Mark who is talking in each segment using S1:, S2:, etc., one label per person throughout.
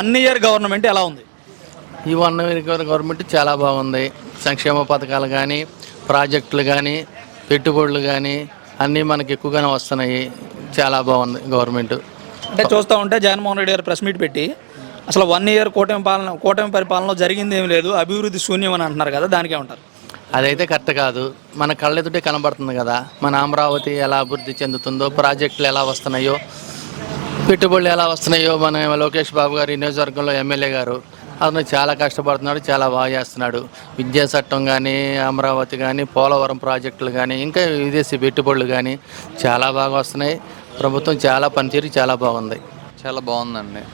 S1: One year government ఎలా ఉంది?
S2: ఈ వన్ ఇయర్ గవర్నమెంట్ చాలా బాగుంది. సంక్షేమ పథకాలు కానీ ప్రాజెక్టులు కానీ పెట్టుబడులు కానీ అన్నీ మనకి ఎక్కువగానే వస్తున్నాయి. చాలా బాగుంది గవర్నమెంట్.
S1: అంటే చూస్తూ ఉంటే జగన్మోహన్ రెడ్డి గారు ప్రెస్ మీట్ పెట్టి అసలు వన్ ఇయర్ కూటమి పాలన కూటమి పరిపాలనలో జరిగింది ఏమీ లేదు అభివృద్ధి శూన్యం అని అంటున్నారు కదా దానికే ఉంటారు.
S2: అదైతే కరెక్ట్ కాదు. మన కళ్ళెదుటే కనబడుతుంది కదా మన అమరావతి ఎలా అభివృద్ధి చెందుతుందో ప్రాజెక్టులు ఎలా వస్తున్నాయో పెట్టుబడులు ఎలా వస్తున్నాయో మన లోకేష్ బాబు గారు ఈ నియోజకవర్గంలో ఎమ్మెల్యే గారు. అతను చాలా కష్టపడుతున్నాడు చాలా బాగా చేస్తున్నాడు. విద్యా చట్టం కానీ అమరావతి కానీ పోలవరం ప్రాజెక్టులు కానీ ఇంకా విదేశీ పెట్టుబడులు కానీ చాలా బాగా వస్తున్నాయి. ప్రభుత్వం చాలా పనితీరు చాలా బాగుంది.
S3: చాలా బాగుందండి.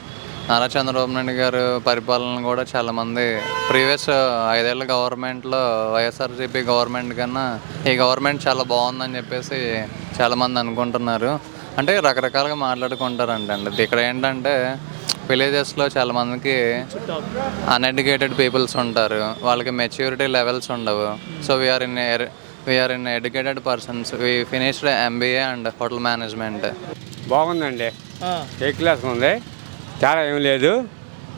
S3: నారా చంద్రబాబు నాయుడు గారు పరిపాలన కూడా చాలామంది ప్రీవియస్ ఐదేళ్ళ గవర్నమెంట్లో వైఎస్ఆర్సీపీ గవర్నమెంట్ కన్నా ఈ గవర్నమెంట్ చాలా బాగుందని చెప్పేసి చాలామంది అనుకుంటున్నారు. అంటే రకరకాలుగా మాట్లాడుకుంటారంట అండి. ఇక్కడ ఏంటంటే విలేజెస్లో చాలా మందికి అన్ఎడ్యుకేటెడ్ పీపుల్స్ ఉంటారు. వాళ్ళకి మెచ్యూరిటీ లెవెల్స్ ఉండవు. So we are in we are in educated persons we finished MBA and hotel management
S4: బాగుందండి. ఏ క్లాస్ ఉంది? చాలా ఏం లేదు.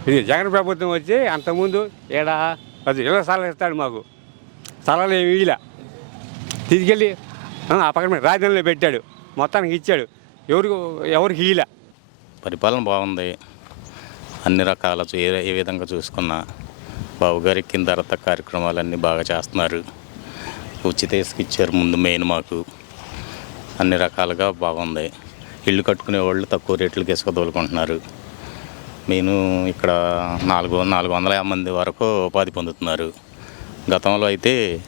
S4: ఇది జగన్ ప్రభుత్వం వచ్చి అంతకుముందు ఏడ? అది ఇళ్ళ స్థలాలు ఇస్తాడు మాకు. స్థలాలు ఏమి ఇలా తీసుకెళ్ళి ఆ పక్కన రాజధానిలో పెట్టాడు. మొత్తానికి ఇచ్చాడు. ఎవరు ఎవరికి హీల?
S5: పరిపాలన బాగుంది. అన్ని రకాల ఏ ఏ విధంగా చూసుకున్నా బాబు గారి కింద తర్వాత కార్యక్రమాలన్నీ బాగా చేస్తున్నారు. ఉచిత ఇసుక ఇచ్చారు ముందు మెయిన్ మాకు. అన్ని రకాలుగా బాగుంది. ఇల్లు కట్టుకునే వాళ్ళు తక్కువ రేట్లకి ఇసుక తోలుకుంటున్నారు. నేను ఇక్కడ నాలుగు నాలుగు వందల యాభై మంది వరకు ఉపాధి పొందుతున్నారు. గతంలో అయితే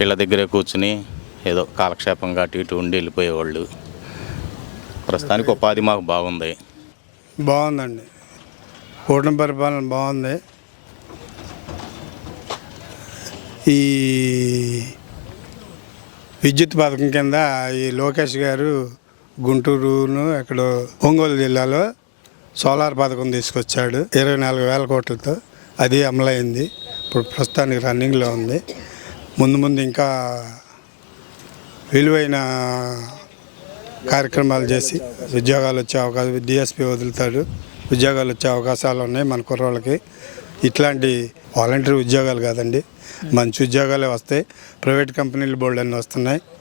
S5: ఇళ్ళ దగ్గరే కూర్చుని ఏదో కాలక్షేపంగా అటు ఇటు ఉండి వెళ్ళిపోయేవాళ్ళు. ప్రస్తుతానికి ఉపాధి మాకు బాగుంది.
S6: బాగుందండి. కూటమి పరిపాలన బాగుంది. ఈ విద్యుత్ పథకం కింద ఈ లోకేష్ గారు గుంటూరును అక్కడ ఒంగోలు జిల్లాలో సోలార్ పథకం తీసుకొచ్చాడు. ఇరవై నాలుగు వేల కోట్లతో అది అమలైంది. ఇప్పుడు ప్రస్తుతానికి రన్నింగ్లో ఉంది. ముందు ముందు ఇంకా విలువైన కార్యక్రమాలు చేసి ఉద్యోగాలు వచ్చే అవకాశం డిఎస్పి వదులుతాడు. ఉద్యోగాలు వచ్చే అవకాశాలు ఉన్నాయి మన కుర్రోళ్ళకి. ఇట్లాంటి వాలంటీర్ ఉద్యోగాలు కాదండి. మంచి ఉద్యోగాలే వస్తాయి. ప్రైవేట్ కంపెనీలు బోల్డ్ అన్నీ వస్తున్నాయి.